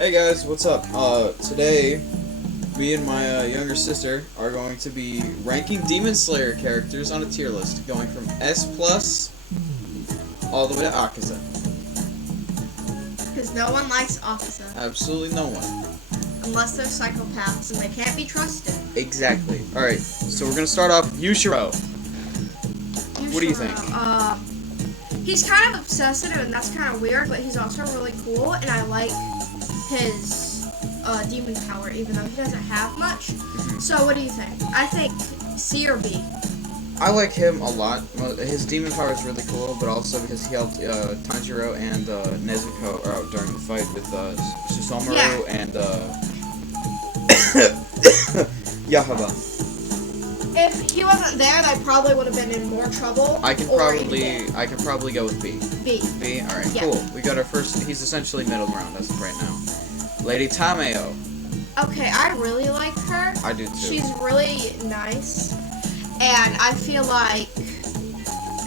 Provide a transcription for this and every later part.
Hey guys, what's up? Today, me and my younger sister are going to be ranking Demon Slayer characters on a tier list, going from S plus all the way to Akaza. Because no one likes Akaza. Absolutely no one. Unless they're psychopaths and they can't be trusted. Exactly. Alright, so we're gonna start off Yushiro. What do you think? He's kind of obsessive and that's kind of weird, but he's also really cool and I like his demon power even though he doesn't have much. So what do you think? I think C or B. I like him a lot. His demon power is really cool, but also because he helped Tanjiro and Nezuko out during the fight with Susomaru and Yahaba. If he wasn't there, they probably would have been in more trouble. I can probably go with B. B. B? Alright, Yeah. cool. We got our first, he's essentially middle ground as of right now. Lady Tameo. Okay, I really like her. I do too. She's really nice. And I feel like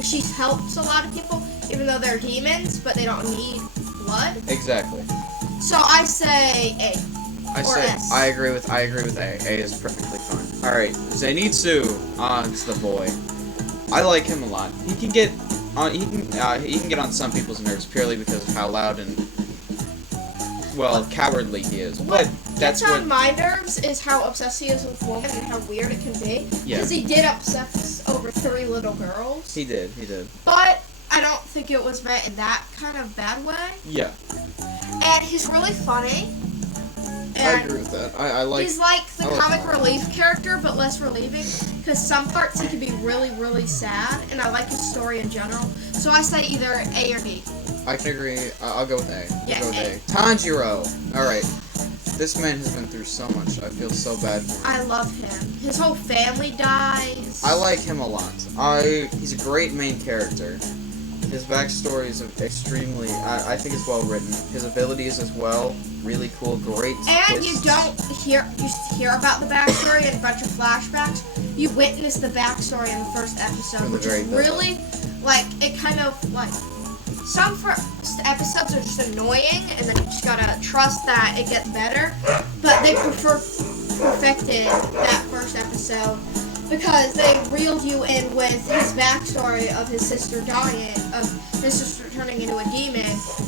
she helps a lot of people, even though they're demons, but they don't need blood. Exactly. So I say A. S. I agree with A. A is perfectly fine. Alright, Zenitsu. It's the boy. I like him a lot. He can get on some people's nerves purely because of how loud and cowardly he is. But that's What's what on my nerves is how obsessed he is with women and how weird it can be. Yeah. Because he did obsess over 3 little girls. he did. But I don't think it was meant in that kind of bad way. Yeah. And he's really funny. I And agree with that. I like he's like the I like comic him. relief character, but less relieving. Because some parts he can be really, really sad, and I like his story in general. So I say either A or B. I can agree. I'll go with A. Yeah, I'll go with A. A. Tanjiro. Alright. This man has been through so much. I feel so bad for him. I love him. His whole family dies. I like him a lot. He's a great main character. His backstory is extremely, I think it's well written. His abilities as well, really cool, great And twists. you don't hear about the backstory and a bunch of flashbacks. You witness the backstory in the first episode, From the which very is beginning. really like it kind of like some first episodes are just annoying, and then you just gotta trust that it gets better. But they perfected that first episode because they reeled you in with his backstory of his sister dying, of his sister turning into a demon,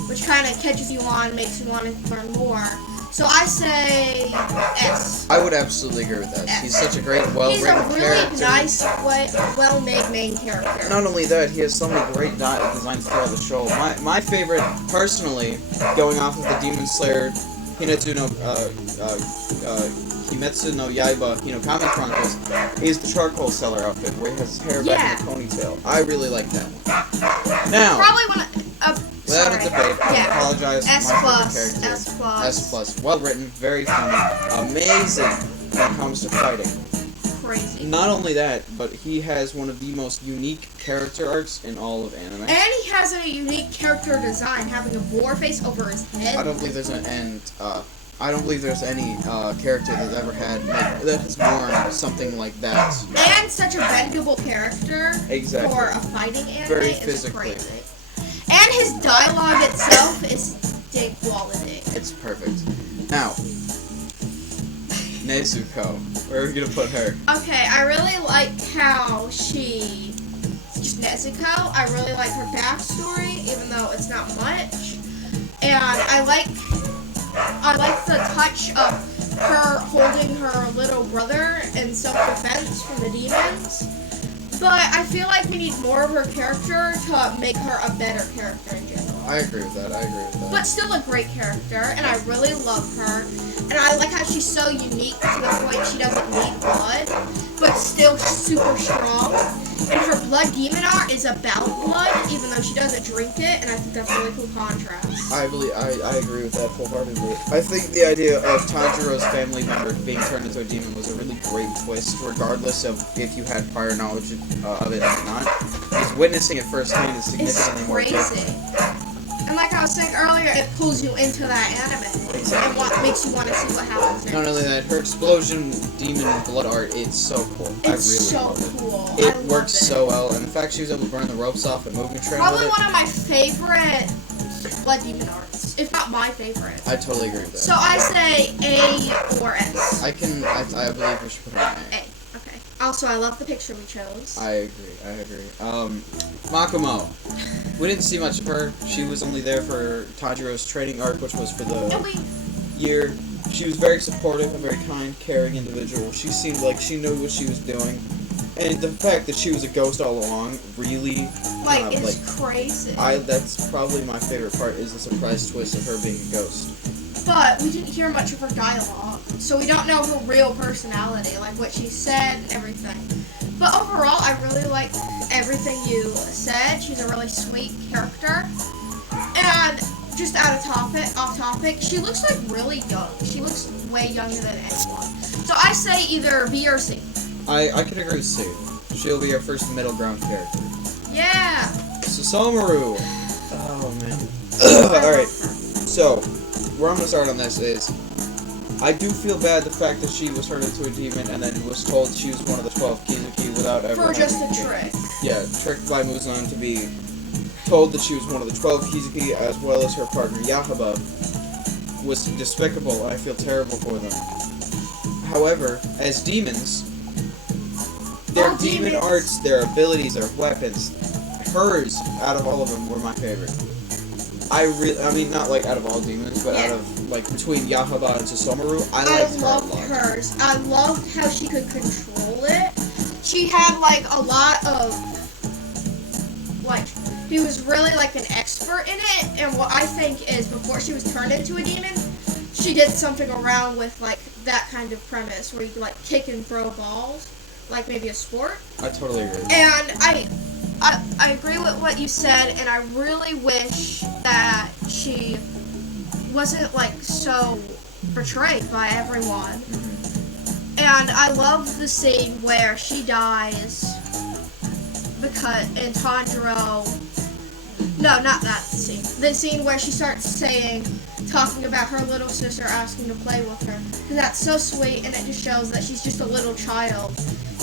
which kind of catches you on, makes you want to learn more. So I say S. I would absolutely agree with that. S. He's such a great, He's a well-written really character. nice, well-made main character. Not only that, he has so many great designs throughout the show. My favorite, personally, going off of the Demon Slayer Himetsu no Yaiba Hinokami Chronicles, is the charcoal seller outfit where he has his hair back in a ponytail. I really like that one. Now, Probably one of, without sorry. a debate, I Yeah. apologize. S my favorite plus, character. S plus. S plus. Well written, very funny, amazing when it comes to fighting. Crazy. Not only that, but he has one of the most unique character arcs in all of anime. And he has a unique character design, having a boar face over his head. I don't believe there's any character that's ever had that has worn something like that. And such a bendable character Exactly. for a fighting anime Very is physically. crazy. And his dialogue itself is dig quality. It's perfect. Now, Nezuko. Where are we gonna put her? Okay, I really like how she... Just Nezuko, I really like her backstory, even though it's not much. And I like the touch of her holding her little brother in self-defense from the demons. But I feel like we need more of her character to make her a better character in general. I agree with that. But still a great character, and I really love her. And I like how she's so unique to the point she doesn't need blood, but still super strong. And her blood demon art is about blood, even though she doesn't drink it, and I think that's a really cool contrast. I agree with that wholeheartedly. I think the idea of Tanjiro's family member being turned into a demon was a really great twist, regardless of if you had prior knowledge of it or not. Because witnessing it firsthand is significantly more Crazy. And like I was saying earlier, it pulls you into that anime. Exactly. And what makes you want to see what happens next. Not only that, her explosion demon blood art, it's so cool. It's I really so love it. cool. I It love works it. so well, and the fact she was able to burn the ropes off at movement train Probably with it. one of my favorite blood demon arts. if not my favorite. I totally agree with that. So I say A or S. I believe we should put her on A. A. Okay. Also, I love the picture we chose. I agree. Makomo. We didn't see much of her. She was only there for Tanjiro's training arc, which was for And the we year. She was very supportive, a very kind, caring individual. She seemed like she knew what she was doing. And the fact that she was a ghost all along really is crazy. That's probably my favorite part, is the surprise twist of her being a ghost. But we didn't hear much of her dialogue, so we don't know her real personality, like what she said and everything. But overall, I really like everything you said. She's a really sweet character. And just off topic, she looks like really young. She looks way younger than anyone. So I say either B or C. I can agree with C. She'll be our first middle ground character. Yeah. Susomaru. Oh man. Alright. So, where I'm gonna start on this is, I do feel bad the fact that she was turned into a demon and then was told she was one of the 12 Kizuki without ever For just a having- trick. Yeah, tricked by Muzan to be told that she was one of the 12 Kizuki, as well as her partner Yahaba, was despicable, and I feel terrible for them. However, as demons, their All demon demons. arts, their abilities, their weapons, hers, out of all of them, were my favorite. I mean, not like out of all demons, but out Yeah. of, like, between Yahaba and Susomaru, I liked her a loved lot. hers. I loved how she could control it. She had like a lot of he was really like an expert in it, and what I think is before she was turned into a demon, she did something around with like that kind of premise where you could like kick and throw balls, like maybe a sport. I totally agree. And I agree with what you said, and I really wish that she wasn't like so betrayed by everyone. And I love the scene where she dies because in Tanjiro. No, not that scene. The scene where she starts talking about her little sister asking to play with her. And that's so sweet, and it just shows that she's just a little child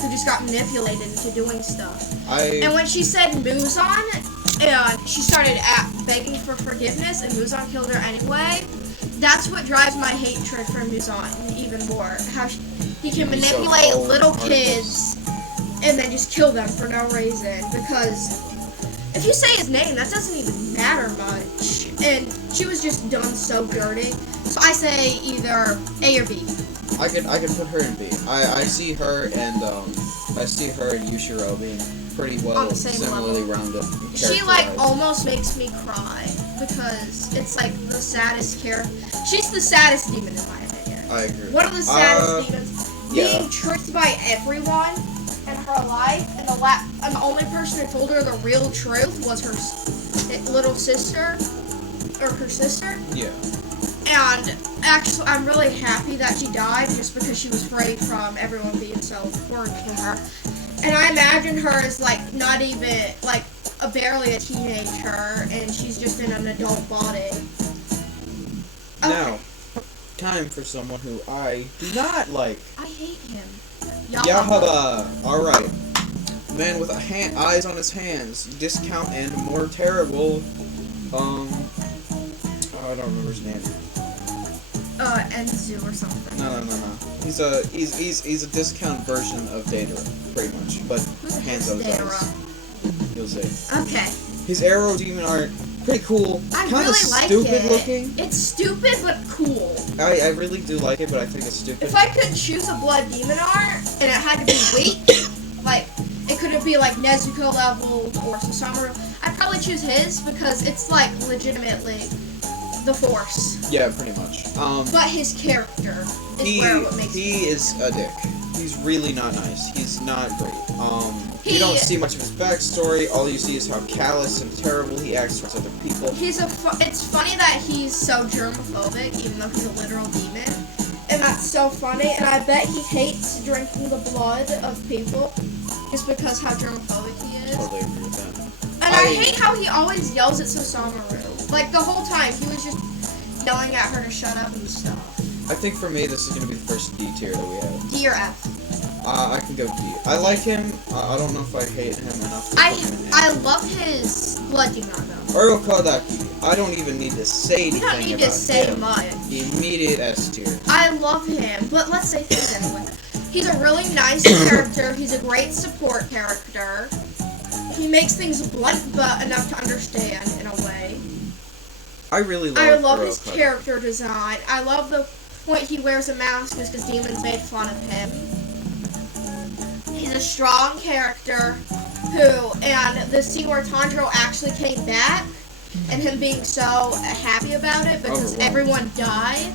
who just got manipulated into doing stuff. And when she said Muzan, and she started begging for forgiveness, and Muzan killed her anyway, that's what drives my hatred for Muzan even more. How he can manipulate little kids and then just kill them for no reason, because if you say his name, that doesn't even matter much. And she was just done so dirty. So I say either A or B. I can put her in B. I see her and Yushiro being pretty well On the same similarly level. rounded. She like characterized. almost makes me cry because it's like the saddest character. She's the saddest demon in my opinion. I agree. One of the saddest demons. yeah. Being tricked by everyone in her life, and the only person who told her the real truth was her little sister, or her sister. Yeah. And actually, I'm really happy that she died just because she was free from everyone being so horrid to her. And I imagine her as like not even like barely a teenager, and she's just in an adult body. Now, time for someone who I do not like. I hate him. Yahaba. All right. Man with eyes on his hands. Discount and more terrible. I don't remember his name. Enzu or something. No. He's a discount version of Datara, pretty much. But hands on his eyes. Datara? You'll see. Okay. His arrow demon art, pretty cool. I Kind of really like stupid it. looking. It's stupid but cool. I really do like it, but I think it's stupid. If I could choose a blood demon art and it had to be weak, like it couldn't be like Nezuko leveled or Susomaru, I'd probably choose his because it's like legitimately the Force. Yeah, pretty much. But his character is where what makes he is a dick. He's really not nice. He's not great. You don't see much of his backstory. All you see is how callous and terrible he acts towards other people. It's funny that he's so germophobic, even though he's a literal demon. And that's so funny. And I bet he hates drinking the blood of people just because how germophobic he is. Totally agree with that. And I hate how he always yells at Susomaru. Like, the whole time, he was just yelling at her to shut up and stuff. I think for me, this is going to be the first D tier that we have. D or F? I can go D. I like him. I don't know if I hate him enough to put him in A. I love his blood demon though. Urokodaki. I don't even need to say You anything don't need about to say him. much. Immediate S tier. I love him, but let's say things anyway. He's a really nice character. He's a great support character. He makes things blunt but enough to understand in a way. I really love I love his Urokodaki. character design. I love the point he wears a mask is because demons made fun of him. He's a strong character and the scene where Tanjiro actually came back and him being so happy about it because everyone died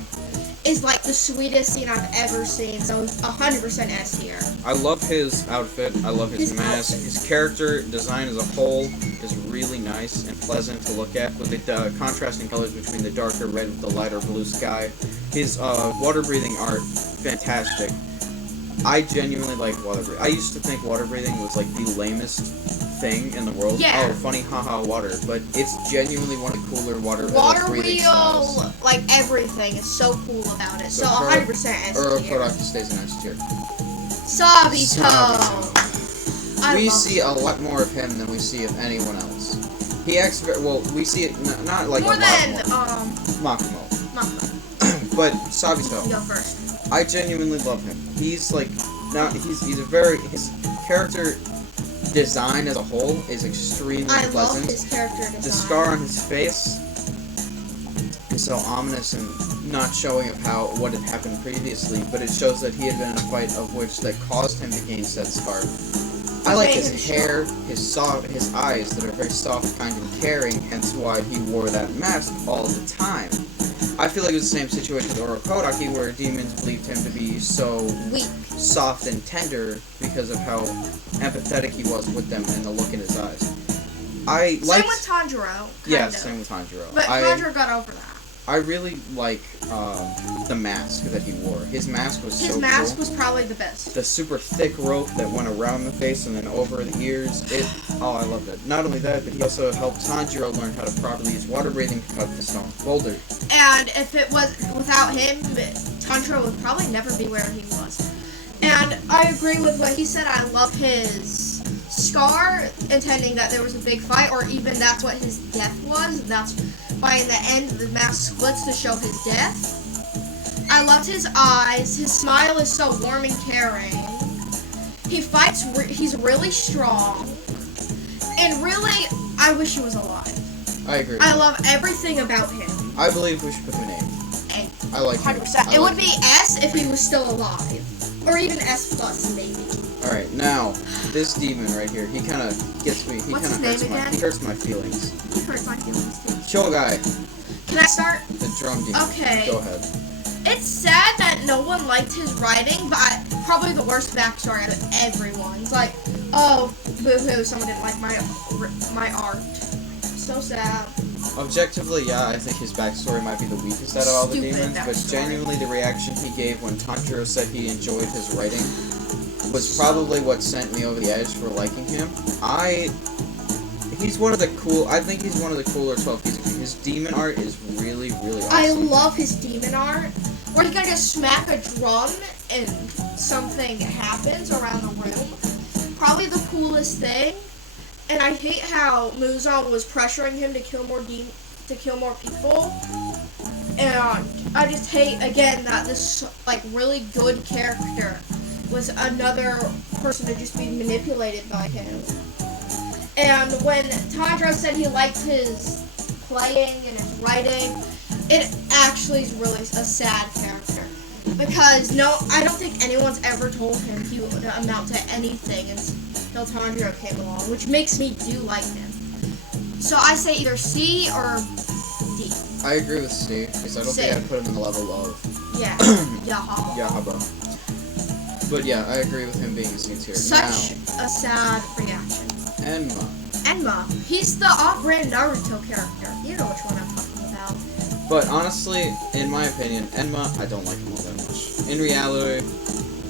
is like the sweetest scene I've ever seen. So 100% S tier. I love his outfit. I love his mask. outfit. His character design as a whole is really nice and pleasant to look at, with the contrasting colors between the darker red with the lighter blue sky. His water breathing art, fantastic. I genuinely like water breathing. I used to think water breathing was like the lamest thing in the world. Yeah. Oh, funny, haha, water. But it's genuinely one of the cooler water breathing Wheel, styles. like everything is so cool about it. So So 100% S tier. Urokodaki stays in S tier. Sabito. I We love see a lot more of him than we see of anyone else. He acts very well. We see it not like more a than lot more. Makumo, Mako. but You Sabito, go first. I genuinely love him. He's like, not he's a very his character design as a whole is extremely I love pleasant. his character design. The scar on his face is so ominous and not showing of what had happened previously, but it shows that he had been in a fight of which that caused him to gain said scar. I like his hair, his eyes that are very soft, kind, and caring, hence why he wore that mask all the time. I feel like it was the same situation with Urokodaki, where demons believed him to be so Weak. soft and tender because of how empathetic he was with them and the look in his eyes. Same with Tanjiro. Kind of. Same with Tanjiro. But Tanjiro got over that. I really like the mask that he wore. His mask was His so mask cool. was probably the best. The super thick rope that went around the face and then over the ears. I loved it. Not only that, but he also helped Tanjiro learn how to properly use water breathing to cut the stone boulder. And if it was without him, Tanjiro would probably never be where he was. And I agree with what he said. I love his scar, intending that there was a big fight, or even that's what his death was. That's why in the end the mask splits to show his death. I loved his eyes. His smile is so warm and caring. He fights. He's really strong. And really, I wish he was alive. I agree. I love everything about him. I believe we should put him in A. And I like him. 100%. I It like would be S if he was still alive. Or even S plus, maybe. Alright, now, this demon right here, he kind of gets me. He What's kind of his hurts name again? he hurts my feelings. He hurt my feelings too. Shogai, Can I start? the drum demon. Okay. Go ahead. It's sad that no one liked his writing, but probably the worst backstory out of everyone. It's like, oh, boo-hoo, someone didn't like my art. So sad. Objectively, yeah, I think his backstory might be the weakest out of all the Stupid demons, but backstory. genuinely the reaction he gave when Tanjiro said he enjoyed his writing was probably what sent me over the edge for liking him. He's one of the I think he's one of the cooler 12 Kizuki. His demon art is really, really awesome. I love his demon art, where he can just smack a drum and something happens around the room. Probably the coolest thing. And I hate how Muzan was pressuring him to kill more people. And I just hate again that this like really good character was another person to just be manipulated by him. And when Tanjiro said he liked his playing and his writing, it actually is really a sad character. Because I don't think anyone's ever told him he would amount to anything until Tanjiro came along, which makes me do like him. So I say either C or D. I agree with C, because I don't think I'd put him in the level of Yeah. Yahaba. Yahaba. But yeah, I agree with him being a C tier. Such a sad reaction. Now, Enma. He's the off-brand Naruto character. You know which one I'm talking about. But honestly, in my opinion, Enma, I don't like him all that much. In reality,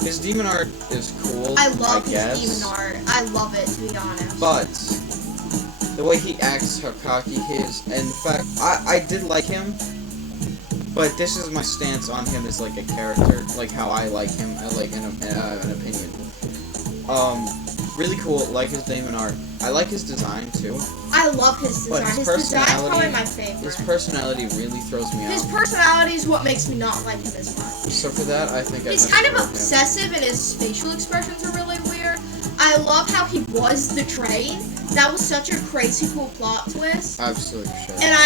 his demon art is cool, I love guess, his demon art. I love it, to be honest. but the way he acts, Hakaki, in fact, I did like him, but this is my stance on him as like a character, like how I like him, like an opinion. Really cool. Like his demon art. I like his design too. I love his design. But his design is probably personality- my favorite. His personality really throws me His off. personality is what makes me not like him as much. So for that, I think He's I kind of obsessive and his facial expressions are really weird. I love how he was the train. That was such a crazy cool plot twist. Absolutely sure. And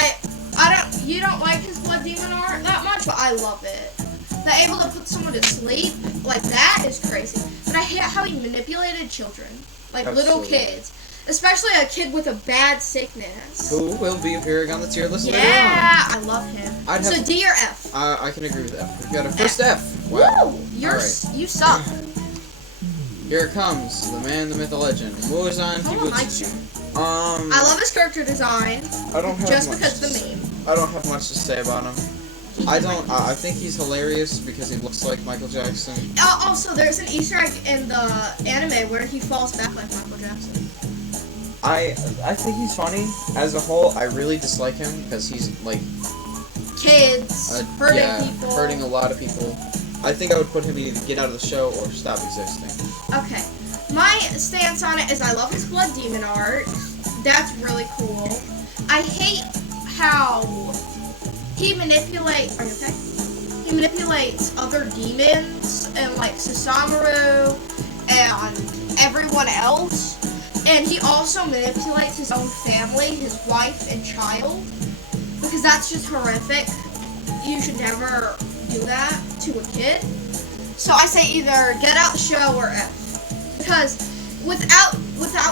you don't like his blood demon art that much, but I love it. That able to put someone to sleep like that is crazy. But I hate how he manipulated children, like little Absolutely. kids, especially a kid with a bad sickness. Who will be appearing on the tier list later on? Yeah, I love him. I'd So have- D or F? I can agree with that. We've got a first F. Wow. Woo! Alright. You suck. Here it comes, the man, the myth, the legend, Muzan No one likes Kibutsuji. him. I I love his character design, don't have just much because to the say. meme. I don't have much to say about him. I think he's hilarious because he looks like Michael Jackson. Also, there's an Easter egg in the anime where he falls back like Michael Jackson. I think he's funny. As a whole, I really dislike him because he's like Kids, hurting people. hurting a lot of people. I think I would put him in either get out of the show or stop existing. Okay. My stance on it is I love his blood demon art. That's really cool. I hate how he manipulates. Are you okay? He manipulates other demons and like Susamuru and everyone else. And he also manipulates his own family, his wife and child. Because that's just horrific. You should never do that to a kid. So I say either get out the show or F. Because without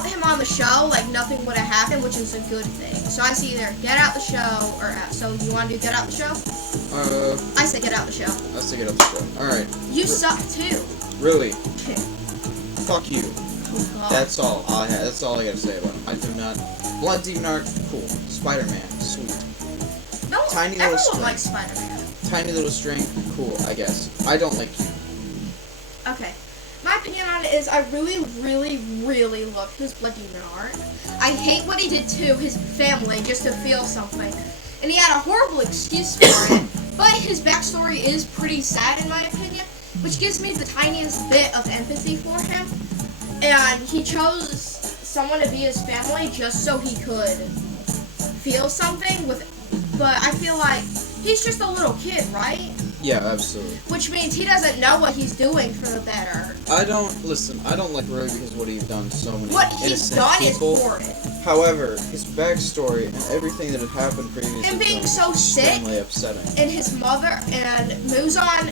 him on the show, like nothing would have happened, which is a good thing. So I say either get out the show or F. So you want to do get out the show? I say get out the show. Let's take it up the show. Alright. You suck too. Really? Fuck you. Oh, God. That's all. That's all I gotta say about him. I do not. Blood Demon Art, cool. Spider-Man, sweet. No, tiny little everyone string. likes Spider-Man. Tiny little string, cool. I guess. I don't like you. Okay. My opinion on it is I really, really, really love his blood demon art. I hate what he did to his family just to feel something. And he had a horrible excuse for it. But his backstory is pretty sad in my opinion, which gives me the tiniest bit of empathy for him. And he chose someone to be his family just so he could feel something with. But I feel like he's just a little kid, right? Yeah, absolutely. Which means he doesn't know what he's doing for the better. I don't like Rui because what he's done to so many What he's innocent done people. is horrid. However, his backstory and everything that had happened previously And being to him so is sick. extremely upsetting. And his mother and Muzan,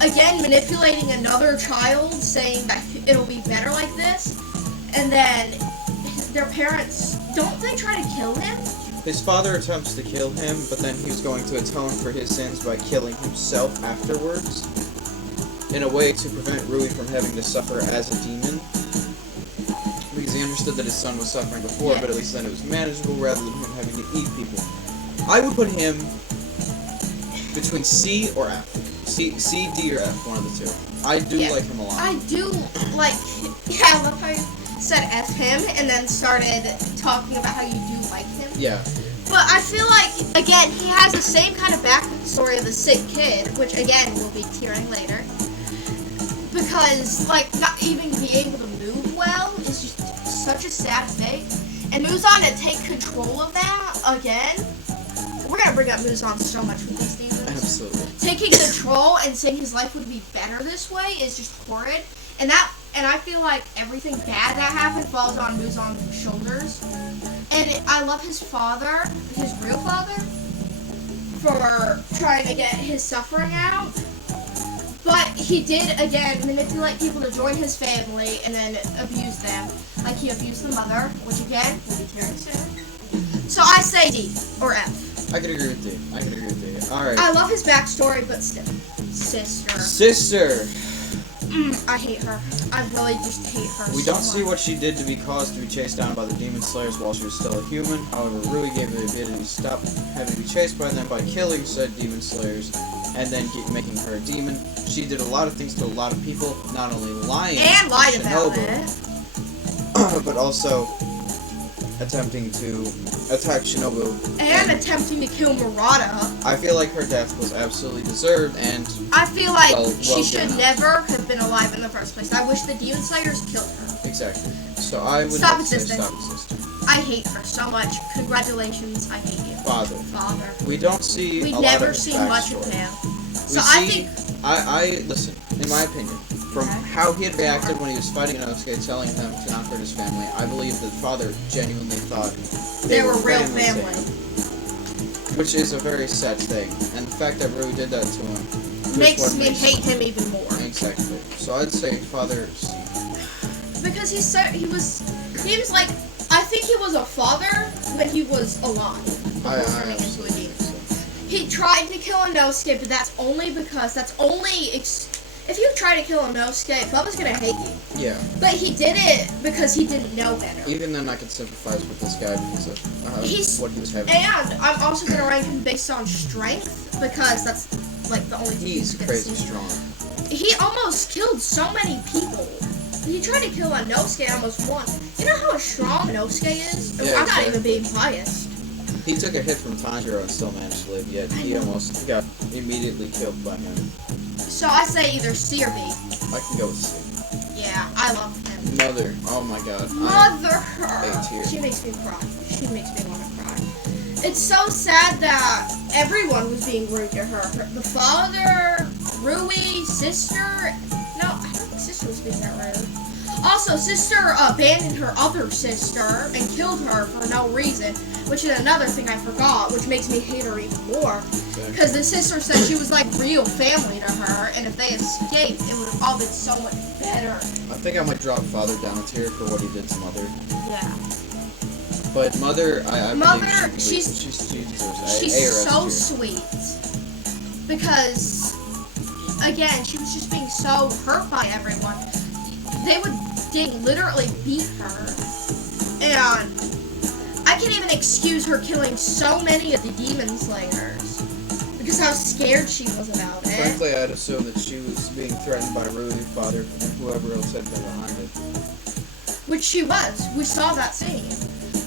again, manipulating another child, saying that it'll be better like this. And then their parents, don't they try to kill him? His father attempts to kill him, but then he's going to atone for his sins by killing himself afterwards, in a way to prevent Rui from having to suffer as a demon. Because he understood that his son was suffering before, Yeah. but at least then it was manageable rather than him having to eat people. I would put him between C or F. C, D, or F, one of the two. I do Yeah. like him a lot. I do like, yeah, I love how you said F him and then started talking about how you do like him. Yeah. But I feel like, again, he has the same kind of backstory of the sick kid, which, again, we'll be hearing later. Because, like, not even being able to move well is just such a sad thing. And Muzan to take control of that, again, we're going to bring up Muzan so much with these demons. Absolutely. Taking control and saying his life would be better this way is just horrid. And I feel like everything bad that happened falls on Muzan's shoulders. And I love his father, his real father, for trying to get his suffering out. But he did, again, manipulate people to join his family and then abuse them. Like he abused the mother, which again, we'll be hearing soon. So I say D, or F. I could agree with D. Alright. I love his backstory, but still. Sister. Sister. I hate her. I really just hate her We so don't see much. what she did to be caused to be chased down by the Demon Slayers while she was still a human. However, Rui gave her the ability to stop having to be chased by them by killing said Demon Slayers and then making her a demon. She did a lot of things to a lot of people, not only lying And to lied about Shinobu, it. but also attempting to attack Shinobu. And attempting to kill Murata. I feel like her death was absolutely deserved, and I feel like Well she should given up. never have been alive in the first place. I wish the Demon Slayers killed her. Exactly. So I would Stop have to say existing. stop existing. I hate her so much. Congratulations, I hate you. Father. Father. We don't see We a lot never of his see much of backstory. him. We So I see, think I listen, in my opinion, from Okay. how he had reacted when he was fighting Inosuke, telling him to not hurt his family, I believe that father genuinely thought they were real family to family. him, which is a very sad thing. And the fact that Rui did that to him just Makes what me hate him even more. Exactly. So I'd say father. Because he said he was like, I think he was a father when he was alive. I Before turning into a absolutely demon. think so. He tried to kill Inosuke, but that's only because if you try to kill Inosuke, Bubba's gonna hate you. Yeah. But he did it because he didn't know better. Even then, I could sympathize with this guy because of He's- what he was having. And I'm also gonna rank him based on strength because that's like the only thing He's gonna crazy see. strong. He almost killed so many people. He tried to kill Inosuke and almost won. You know how strong Inosuke is? Yeah, I'm not exactly. even being biased. He took a hit from Tanjiro and still managed to live, yet I he know. almost got immediately killed by him. So I say either C or B. I can go with C. Yeah, I love him. Mother, oh my god. Mother, A tier. she makes me cry. She makes me want to cry. It's so sad that everyone was being rude to her. The father, Rui, sister. No, I don't think sister was being that rude. Also, sister abandoned her other sister and killed her for no reason, which is another thing I forgot, which makes me hate her even more. Because the sister said she was like real family to her, and if they escaped, it would have all been so much better. I think I might drop father down a tier for what he did to mother. Yeah. But mother, I Mother, believe she she's deserves A She's or S so tier. sweet. Because, again, she was just being so hurt by everyone. They literally beat her. And I can't even excuse her killing so many of the demon slayers. Because how scared she was about it. Frankly, I'd assume that she was being threatened by Rui, father, and whoever else had been behind it. Which she was. We saw that scene.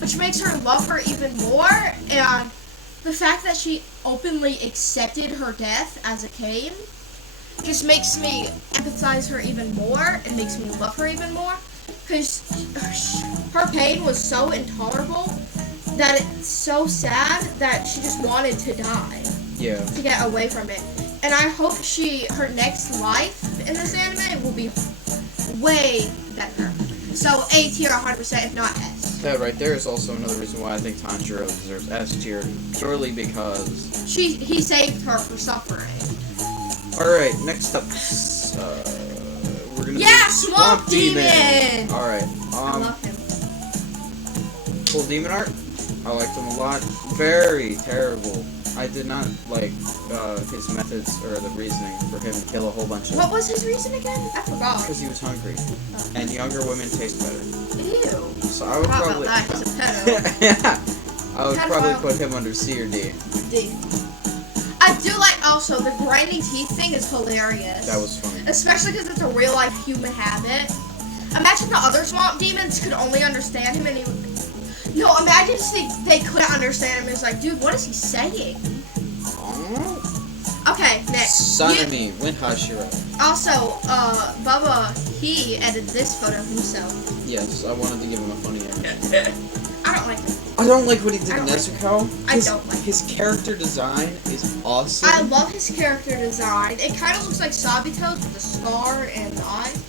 Which makes her love her even more. And the fact that she openly accepted her death as it came just makes me empathize her even more and makes me love her even more. Because her pain was so intolerable that it's so sad that she just wanted to die Yeah. to get away from it. And I hope her next life in this anime will be way better. So A tier 100% if not S. That right there is also another reason why I think Tanjiro deserves S tier, purely because. He saved her from suffering. Alright, next up, we're gonna Yeah, do Swamp Demon! Alright, I love him. cool demon art. I liked him a lot. Very terrible. I did not like his methods or the reasoning for him to kill a whole bunch of. What was his reason again? I forgot. Because he was hungry, and younger women taste better. Ew. So I would Forgot probably. about that. He's a pedo. Yeah, I would probably Pedophile. put him under C or D. D. I do like also the grinding teeth thing is hilarious. That was funny. Especially because it's a real life human habit. Imagine the other swamp demons could only understand him and he would. No, imagine if they couldn't understand him. It's like, dude, what is he saying? Oh. Okay, next. Sanemi, Wind Hashira. Also, Bubba, he edited this photo himself. Yes, I wanted to give him a funny image. I don't like him. I don't like what he did I in don't like Nezuko. I don't like his character design is awesome. I love his character design. It kind of looks like Sabito's with the scar and the eyes.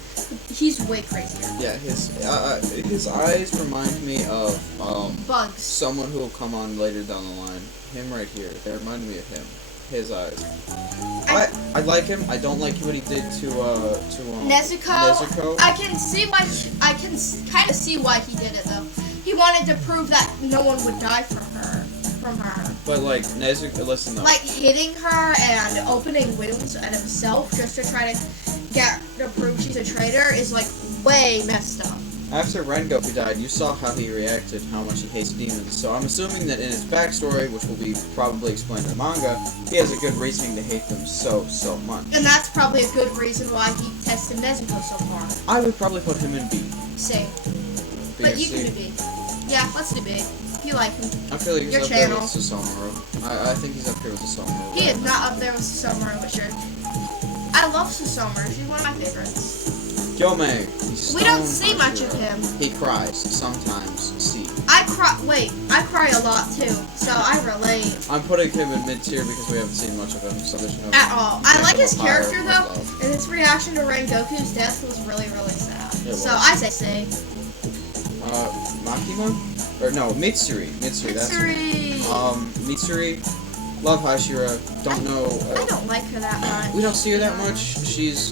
He's way crazier. Yeah, his eyes remind me of Bugs. someone who will come on later down the line. Him right here. They remind me of him. His eyes. I like him. I don't like what he did to Nezuko. I can see why. I can kind of see why he did it though. He wanted to prove that no one would die from her. But like Nezuko, listen though. Like hitting her and opening wounds at himself just to try to get to prove she's a traitor is like way messed up. After Rengoku died, you saw how he reacted, how much he hates demons. So I'm assuming that in his backstory, which will be probably explained in the manga, he has a good reasoning to hate them so much. And that's probably a good reason why he tested Nezuko so hard. I would probably put him in B. Same. B But or you C. can do B. Yeah, let's do B. You like him. I feel like he's Your up channel. there with Susomaru. I think he's up here with Susomaru. He is not up there with Susomaru, but sure. I love Susomaru. She's one of my favorites. Gyomei. We don't see much of him. He cries sometimes. See. I cry a lot too, so I relate. I'm putting him in mid tier because we haven't seen much of him, so there's no. At all. I like his character though, myself. and his reaction to Rengoku's death was really, really sad. It So was. I say C. Makima? Or no, Mitsuri. Mitsuri, that's her. Mitsuri. Mitsuri. Love Hashira. Don't know. I don't like her that much. We don't see her that much. She's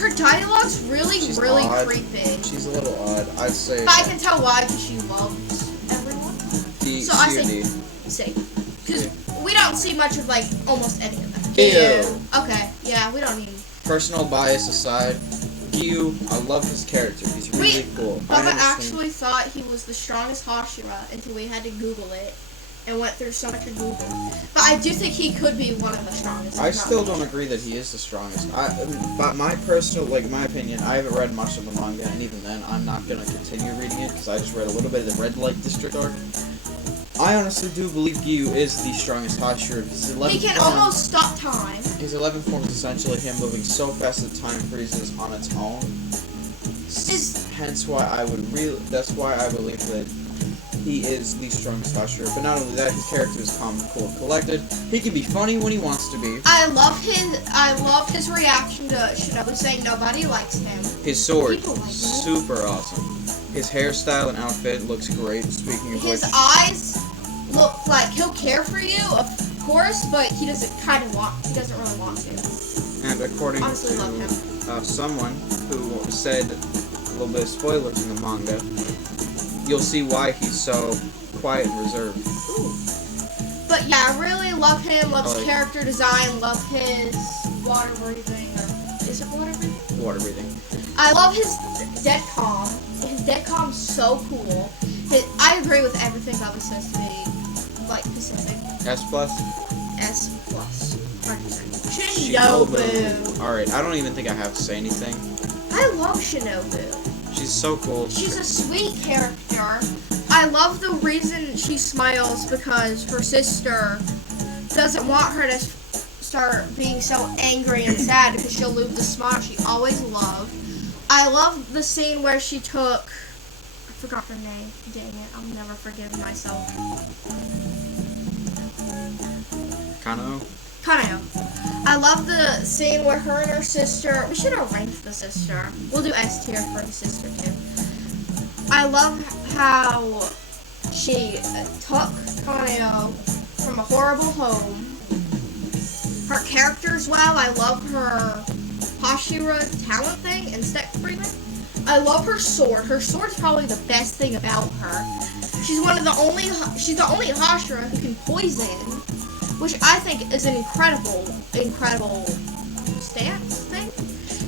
Her dialogue's really, She's really odd. creepy. She's a little odd. I'd say. But I can tell why, because she loves everyone. D, So I C or say D. C. Because we don't see much of, like, almost any of them. Ew. Okay, yeah, we don't need... Personal bias aside, Gyu, I love his character. He's really cool. I Bubba understand- actually thought he was the strongest Hashira until we had to Google it and went through so much of Google. But I do think he could be one of the strongest. I if not still the don't agree that he is the strongest. But my personal, my opinion, I haven't read much of the manga, and even then, I'm not gonna continue reading it because I just read a little bit of the Red Light District arc. I honestly do believe Gyu is the strongest Hashira because his 11th He can form, almost stop time. his 11th form is essentially him moving so fast that time freezes on its own. Hence why that's why I believe that he is the strongest Hashira. But not only that, his character is calm, cool, and collected. He can be funny when he wants to be. I love his reaction to Shinobu saying nobody likes him. His sword, People like it. super awesome. His hairstyle and outfit looks great. Speaking of His which, eyes look like he'll care for you, of course, but he doesn't really want to. and according Honestly, love to someone who said a little bit of spoilers in the manga, you'll see why he's so quiet and reserved. Ooh. But yeah, I really love him, love his Like- character design, love his water breathing, or is it water breathing? Water breathing. I love his dead calm. His dead calm's so cool. I agree with everything Bubba says to be, like, Pacific. S plus. S+. 100%. Shinobu. Alright, I don't even think I have to say anything. I love Shinobu. She's so cool. She's a sweet character. I love the reason she smiles because her sister doesn't want her to start being so angry and sad because she'll lose the smile she always loved. I love the scene where she took... I forgot her name. Dang it. I'll never forgive myself. Kano. Kaneo. I love the scene where her and her sister... We should arrange the sister. We'll do S tier for the sister too. I love how she took Kaneo from a horrible home. Her character as well. I love her Hashira talent thing and step freeman. I love her sword. Her sword's probably the best thing about her. She's the only Hashira who can poison, which I think is an incredible stance thing.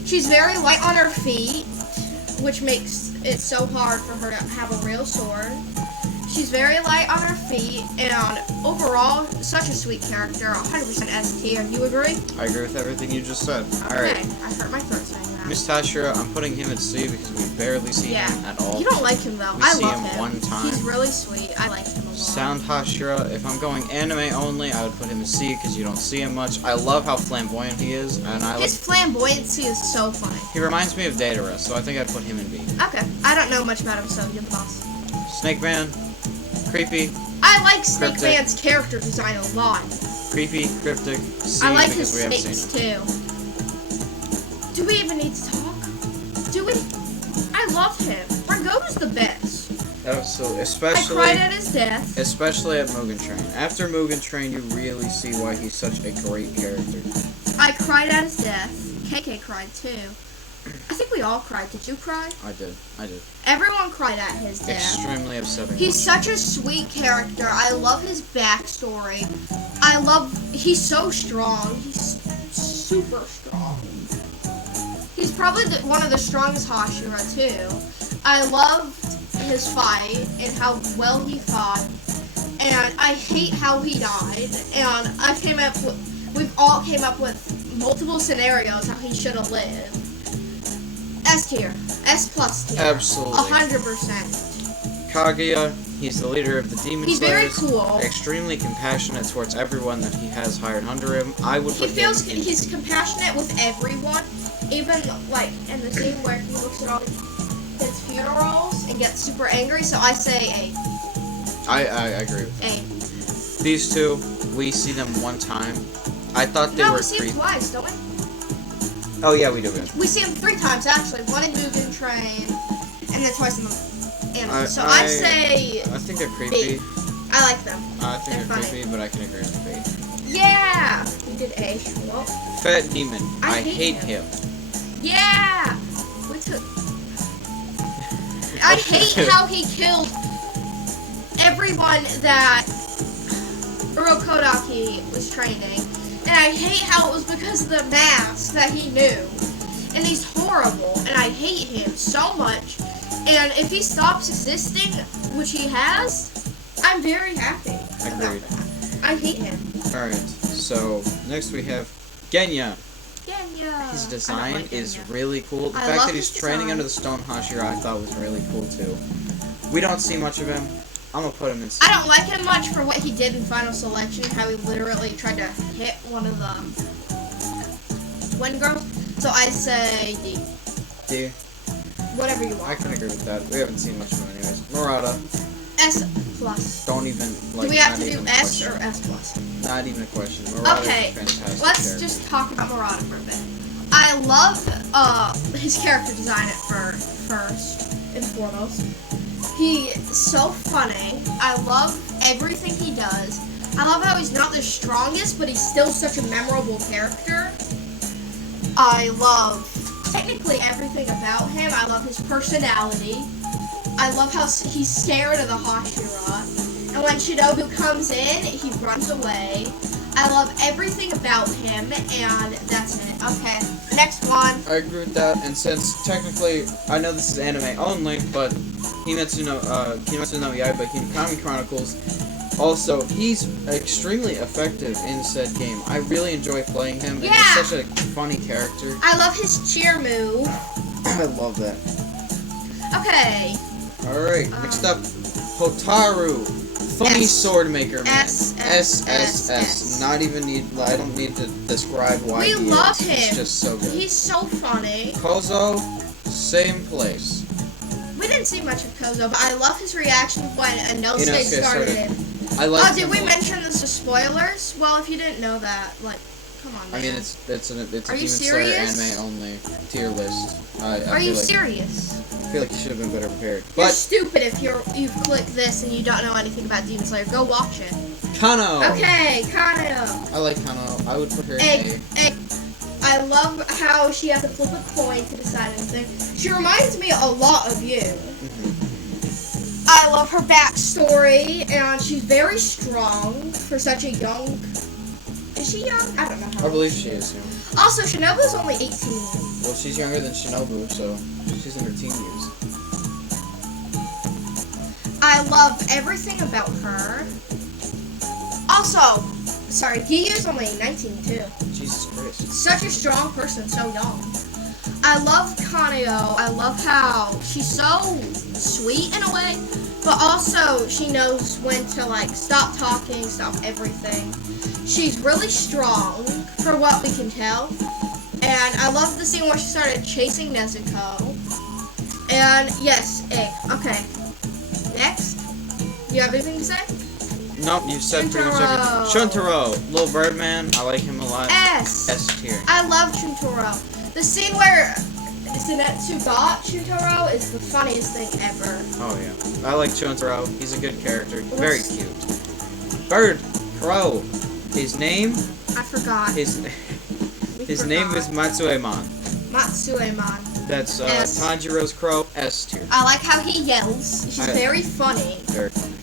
She's very light on her feet, which makes it so hard for her to have a real sword. She's very light on her feet, and overall, such a sweet character. 100% S tier. You agree? I agree with everything you just said. Okay. Alright. I hurt my throat saying that. Miss Tashira, I'm putting him at C because we barely see him at all. You don't like him though. We I see love him him. one time. He's really sweet. I like him a lot. Sound Hashira, if I'm going anime only, I would put him in C because you don't see him much. I love how flamboyant he is, and I like. His flamboyancy is so funny. He reminds me of Datara, so I think I'd put him in B. Okay. I don't know much about him, so you're the boss. Snake Man, creepy, I like Snake Cryptic. Man's character design a lot. creepy, cryptic, C I like his because we haven't snakes seen him. too. Do we even need to talk? Do we? I love him. Rengoku's the best. Absolutely, I cried at his death. especially at Mugen Train. After Mugen Train, you really see why he's such a great character. I cried at his death. KK cried too. I think we all cried. Did you cry? I did. Everyone cried at his death. Extremely upsetting. He's such a sweet character. I love his backstory. He's so strong. He's super strong. He's probably one of the strongest Hashira too. I loved his fight and how well he fought. And I hate how he died. And we've all came up with multiple scenarios how he should have lived. S tier. S plus tier. Absolutely. 100%. Kaguya, he's the leader of the Demon He's very Slayers. cool. Extremely compassionate towards everyone that he has hired under him. I would He put feels him in. he's compassionate with everyone, even like in the scene where he looks at all the kids' funerals and gets super angry. So I say A. I agree with that. A. These two, we see them one time. I thought they No, were we see him twice, don't we? Oh yeah, we do. We see him 3 times actually. One in Mugen Train, and then twice in the anime. So I say I think they're creepy. B. I like them. I think They're they're funny. creepy, but I can agree with B. Yeah! We did A. Well, Fat Demon. I I hate hate him. yeah! We took... I hate how he killed everyone that Urokodaki was training. And I hate how it was because of the mask that he knew. And he's horrible, and I hate him so much. And if he stops existing, which he has, I'm very happy. Agreed. I hate him. Alright, so next we have Genya. Genya. His I design don't like is Genya. really cool. The I fact love that he's his training design. under the Stone Hashira I thought was really cool too. We don't see much of him. I'm gonna put him in C. I don't like him much for what he did in Final Selection, how he literally tried to hit one of the twin girls. So I say D. D. Whatever you I want. can agree with that. We haven't seen much of him anyways. Murata. S plus. Don't even like. Do we have not to do even a S question. or S plus? Not even a question. Murata Okay, is a fantastic let's character. just talk about Murata for a bit. I love his character design at first and foremost. He's so funny. I love everything he does. I love how he's not the strongest, but he's still such a memorable character. I love technically everything about him. I love his personality. I love how he's scared of the Hashira. And when Shinobu comes in, he runs away. I love everything about him, and that's it. Okay, next one. I agree with that, and since technically, I know this is anime only, but Kimetsu no Yaiba Hinokami Chronicles, also, he's extremely effective in said game. I really enjoy playing him, and Yeah. he's such a funny character. I love his cheer move. I love that. Okay, Alright, next up, Hotaru. Funny S. sword maker man. S, S, S, S. Not even need, I don't need to describe why we he love is. him. He's just so good. He's so funny. Kozo, same place. We didn't see much of Kozo, but I love his reaction when Inosuke Inosuke started. I like Oh, did him we a lot. mention this as spoilers? Well, if you didn't know that, like, come on, man. I mean, it's a Are Demon you Slayer serious? anime only tier list. I Are you feel like, serious? I feel like you should have been better prepared. You're But stupid if you've clicked this and you don't know anything about Demon Slayer. Go watch it. Kano. Okay, Kano. I like Kano. I would put her in Egg. I love how she has to flip a coin to decide anything. She reminds me a lot of you. I love her backstory, and she's very strong for such a young... Is she young? I don't know A. how I believe she is. Yeah. Also, Shinobu's only 18. Well, she's younger than Shinobu, so she's in her teen years. I love everything about her. Also, sorry, Giyu's only 19 too. Jesus Christ. Such a strong person, so young. I love Kaneo. I love how she's so sweet in a way, but also she knows when to like stop talking, stop everything. She's really strong for what we can tell. And I love the scene where she started chasing Nezuko. And yes, A. Okay. Next. Do you have anything to say? Nope, you said pretty much everything. Shuntaro, little Birdman. I like him a lot. S. S tier. I love Chuntaro. The scene where Zenitsu got Chuntaro is the funniest thing ever. Oh yeah, I like Shuntaro. He's a good character. Very cute. Bird, crow. His name I forgot. is We his name forgot. is Matsuemon. Matsuemon. That's S. Tanjiro's crow. S tier. I like how he yells. He's very funny. Very funny.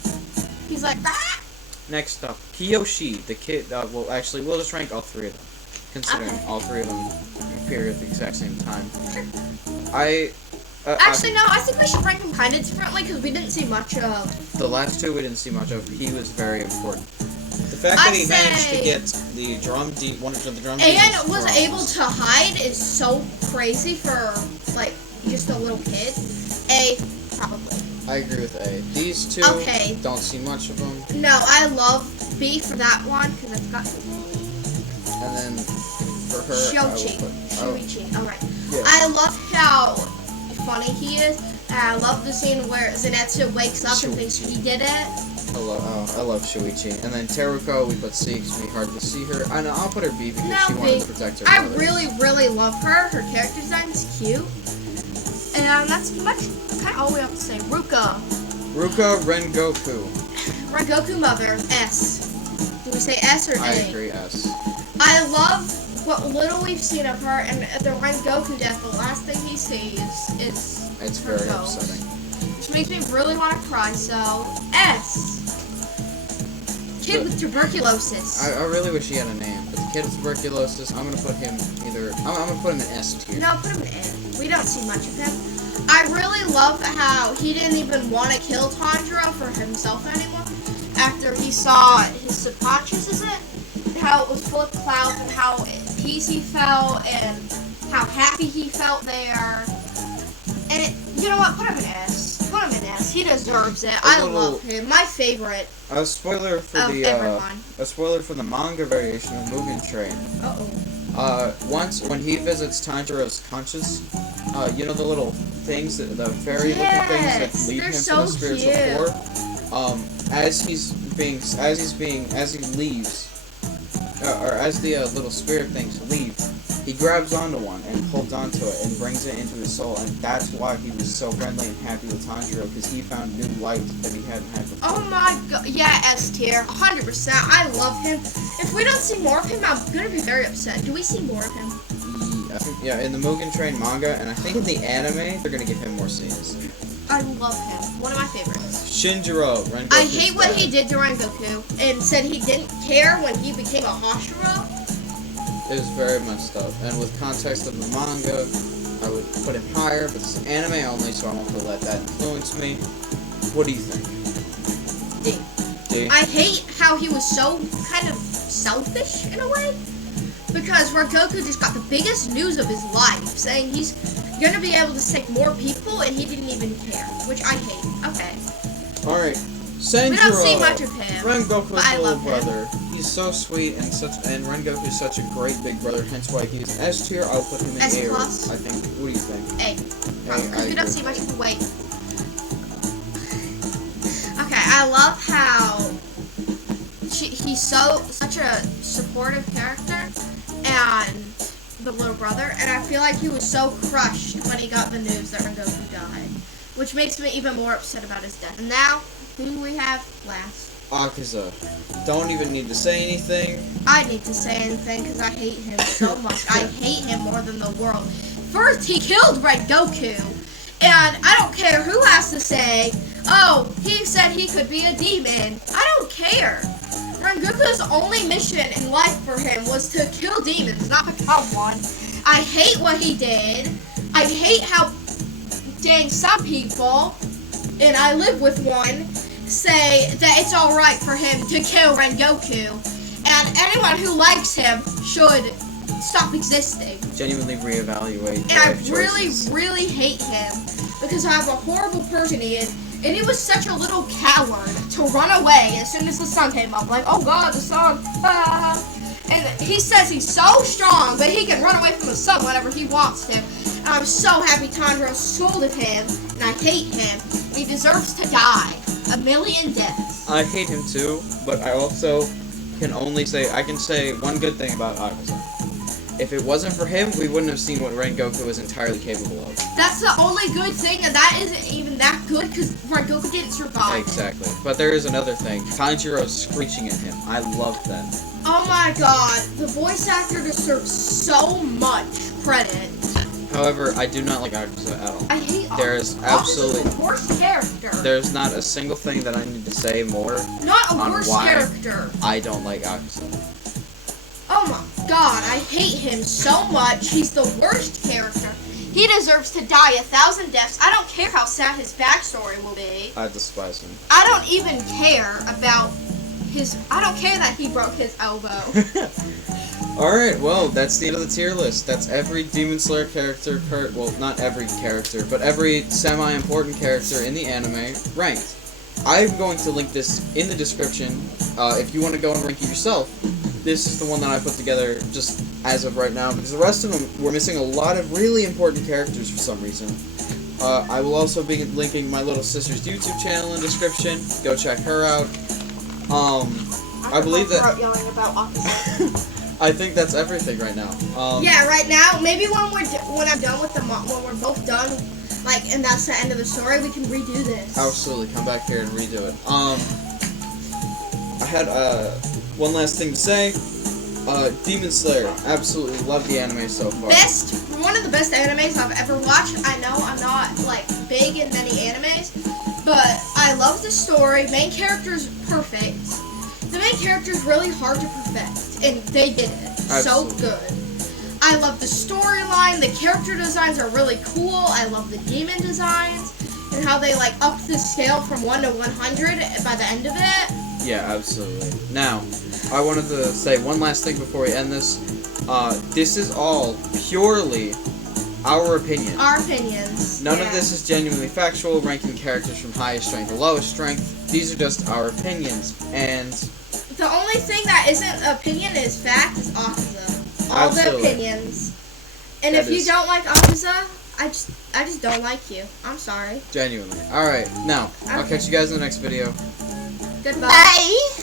He's like, ah! Next up, Kiyoshi, the kid. Well, actually, we'll just rank all three of them, considering Okay. all three of them appear at the exact same time. Actually, no, I think we should rank him kind of differently because we didn't see much of. The last two we didn't see much of. He was very important. The fact I that he managed to say- get the one of the drum And demons was from- able to hide is so crazy for, like, just a little kid. A, probably. I agree with A. These two Okay. don't see much of them, No, I love B for that one because it's got. and then for her, Shochi. Shuichi. Alright. Yeah. I love how funny he is. And I love the scene where Zenitsu wakes up and thinks he did it. I love Shuichi. And then Teruko, we put C because it's hard to see her. I know, I'll put her B because No, she wanted B. to protect her I brothers. really, really love her. Her character design is cute. And that's much kind of all we have to say. Ruka. Ruka Rengoku. Rengoku Mother, S. Do we say S or A? I agree, S. I love what little we've seen of her, and the Rengoku death, the last thing he sees is It's her very ghost. upsetting. Which makes me really want to cry, so S. Kid with tuberculosis. I really wish he had a name, but the kid with tuberculosis, I'm gonna put him either. I'm gonna put him in S tier. No, put him in. We don't see much of him. I really love how he didn't even want to kill Tanjiro for himself anymore after he saw his subconscious, is it? How it was full of clouds and how at peace he felt and how happy he felt there. And you know what? Put him in S. Put him in S. He deserves it. I love him. My favorite A spoiler for of the everyone. a spoiler for the manga variation of Mugen Train. Uh-oh. Once when he visits Tanjiro's conscious, you know the little things, the fairy-looking things Yes, that lead they're him so to the spiritual cute. floor. As he leaves, or as the little spirit things leave, he grabs onto one and holds onto it and brings it into his soul, and that's why he was so friendly and happy with Tanjiro, because he found new light that he hadn't had before. Oh my god, yeah, S tier, 100%. I love him. If we don't see more of him, I'm gonna be very upset. Do we see more of him? I think, yeah, in the Mugen Train manga, and I think in the anime, they're gonna give him more scenes. I love him. One of my favorites. Shinjiro, Rengoku's I hate what dad. he did to Rengoku and said he didn't care when he became a Hashira. It was very messed up, and with context of the manga, I would put him higher, but it's anime only, so I won't let that influence me. What do you think? D. D? I hate how he was so kind of selfish in a way. Because Rengoku just got the biggest news of his life, saying he's gonna be able to save more people, and he didn't even care, which I hate. Okay. Alright, Senjiro. We don't see much of him. Rengoku's but I little love him. brother. He's so sweet and Rengoku is such a great big brother, hence why he's S tier. I'll put him in S A, plus? I think. What do you think? A. A, Because I we don't agree. see much of the weight. Okay, I love how he's such a supportive character, and the little brother, and I feel like he was so crushed when he got the news that Rengoku died, which makes me even more upset about his death. And now, who do we have last? Akaza. Don't even need to say anything. I need to say anything because I hate him so much. I hate him more than the world. First, he killed Rengoku, and I don't care who has to say, oh, he said he could be a demon. I don't care. Rengoku's only mission in life for him was to kill demons, not become one. I hate what he did. I hate how, dang, some people, and I live with one, say that it's alright for him to kill Rengoku, and anyone who likes him should stop existing. Genuinely reevaluate And I life really, choices. really hate him because I have a horrible person he is, and he was such a little coward to run away as soon as the sun came up. Like, oh god, the sun, ah. And he says he's so strong, but he can run away from the sun whenever he wants to. And I'm so happy Tanjiro scolded him, and I hate him. He deserves to die. 1,000,000 deaths. I hate him too, but I also I can say one good thing about Akaza. If it wasn't for him, we wouldn't have seen what Rengoku is entirely capable of. That's the only good thing, and that isn't even that good because Rengoku didn't survive. Exactly. But there is another thing. Tanjiro's screeching at him. I love that. Oh my god, the voice actor deserves so much credit. However, I do not like Akaza at all. I hate There is Akaza's absolutely- the worst character. There's not a single thing that I need to say more. Not a on worse why. character. I don't like Akaza. Oh my god, I hate him so much. He's the worst character. He deserves to die 1,000 deaths. I don't care how sad his backstory will be. I despise him. I don't even care about I don't care that he broke his elbow. Alright, well, that's the end of the tier list. That's every Demon Slayer character, well, not every character, but every semi-important character in the anime ranked. I'm going to link this in the description. If you want to go and rank it yourself, this is the one that I put together just as of right now, because the rest of them, we're missing a lot of really important characters for some reason. I will also be linking my little sister's YouTube channel in the description. Go check her out. I believe that... yelling about opposite. I think that's everything right now. Yeah, right now, maybe when I'm done with when we're both done, like, and that's the end of the story, we can redo this. Absolutely, come back here and redo it. I had one last thing to say. Demon Slayer, absolutely love the anime so far. One of the best animes I've ever watched. I know I'm not like big in many animes, but I love the story. Main character's perfect. The main character's really hard to perfect, and they did it so good. I love the storyline. The character designs are really cool. I love the demon designs and how they like upped the scale from 1 to 100 by the end of it. Yeah, absolutely. Now, I wanted to say one last thing before we end this. This is all purely our opinion. Our opinions. None of this is genuinely factual, ranking characters from highest strength to lowest strength. These are just our opinions, and the only thing that isn't opinion is fact is Akaza. All absolutely. the opinions. And That if you is- don't like Akaza, I just don't like you. I'm sorry. Genuinely. Alright, now, I'll Okay. catch you guys in the next video. Goodbye. Bye.